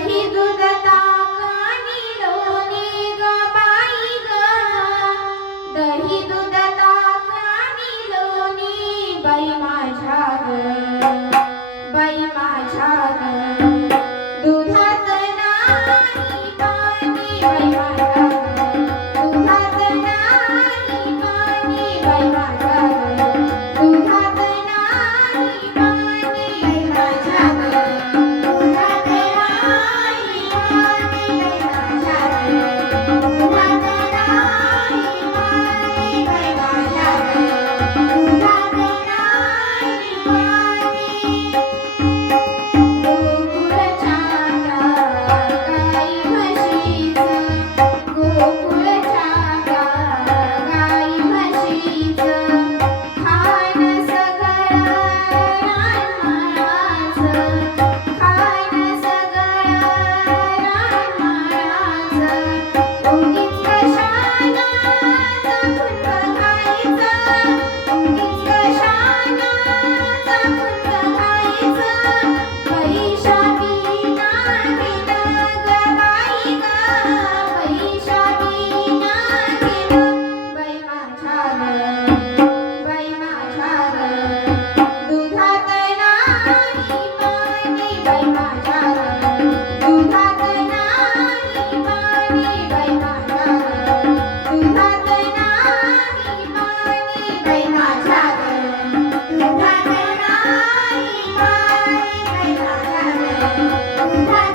दही दूध ताकानी लोणे ग बाई ग. दही दूध माझ्या ग. thần